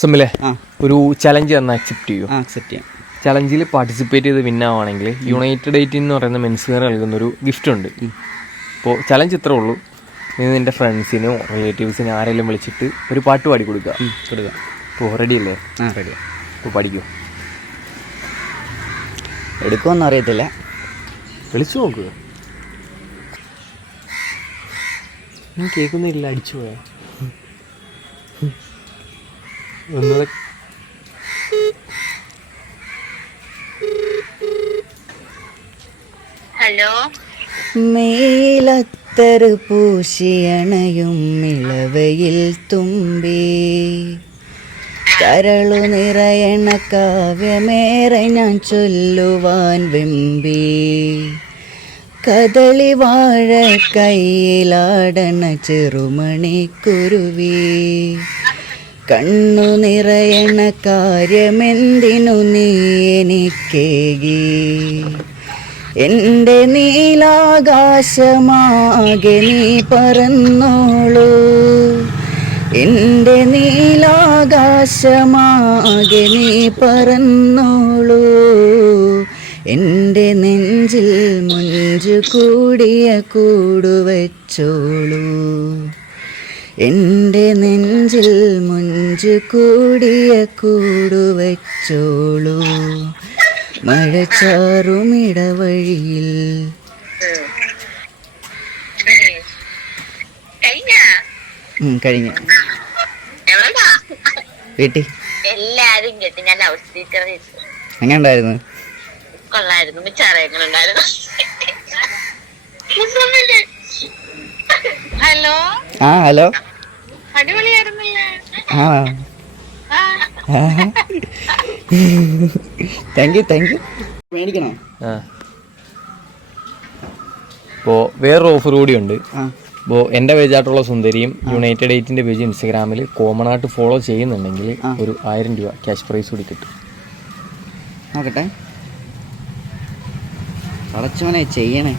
സുമിലെ ഒരു ചലഞ്ച് തന്നാൽ അക്സെപ്റ്റ് ചെയ്യും? അക്സെപ്റ്റ് ചെയ്യാം. ചലഞ്ചിൽ പാർട്ടിസിപ്പേറ്റ് ചെയ്ത് വിന്നാവുകയാണെങ്കിൽ യുണൈറ്റഡ് എയ്റ്റ് എന്ന് പറയുന്ന മെൻസുകാർ നൽകുന്നൊരു ഗിഫ്റ്റ് ഉണ്ട്. അപ്പോൾ ചലഞ്ച് ഇത്രേ ഉള്ളൂ, നീ നിൻ്റെ ഫ്രണ്ട്സിനോ റിലേറ്റീവ്സിനോ ആരെങ്കിലും വിളിച്ചിട്ട് ഒരു പാട്ട് പാടി കൊടുക്കുക. അപ്പോൾ റെഡി അല്ലേ? റെഡി. അപ്പോൾ പഠിക്കൂ. എടുക്കുമെന്ന് അറിയത്തില്ല, വിളിച്ചു നോക്കുക. ഞാൻ കേൾക്കുന്നില്ല, അടിച്ചു പോയാ ഒന്നത്. ഹലോ. മേലത്തറ് പൂശിയണയും ഇളവയിൽ തുമ്പി കരളു നിറയണ കാവ്യമേറെ ഞാൻ ചൊല്ലുവാൻ വെമ്പി കദളി വാഴ കയ്യിലാടണ ചെറുമണിക്കുരുവി കണ്ണു നിറയണ കാര്യമെന്തിനു നീ എനിക്കേകി എൻ്റെ നീലാകാശമാകെ നീ പറന്നോളൂ എൻ്റെ നീലാകാശമാകെ നീ പറന്നോളൂ എൻ്റെ നെഞ്ചിൽ മുഞ്ചു കൂടിയ കൂടുവച്ചോളൂ എൻ്റെ നെഞ്ചിൽ മുഞ്ചു കൂടിയ കൂടുവച്ചോളൂ മഴച്ചാറുമിടവഴിയിൽ. കഴിഞ്ഞു. വീട്ടിൽ എല്ലാരും കേട്ട്. ഞാൻ ലൗഡ് സ്പീക്കർ എങ്ങനെ ഉണ്ടായിരുന്നു? കൊള്ളായിരുന്നു. മിച്ചാറ എങ്ങനെ ഉണ്ടായിരുന്നു? ഹലോ. ഹലോ. അടിപൊളിയായിരുന്നില്ലേ? Thank you. മേടിക്കണോ? അപ്പോൾ വേറൊരു ഓഫർ കൂടിയുണ്ട്. അപ്പോൾ എൻ്റെ പേജായിട്ടുള്ള സുന്ദരിയും യുണൈറ്റഡ് എയ്റ്റിൻ്റെ പേജ് ഇൻസ്റ്റഗ്രാമിൽ കോമൺ ആയിട്ട് ഫോളോ ചെയ്യുന്നുണ്ടെങ്കിൽ ഒരു 1000 രൂപ ക്യാഷ് പ്രൈസ് കൂടി കിട്ടും. നോക്കട്ടെ. അടച്ചവനെ ചെയ്യണേ.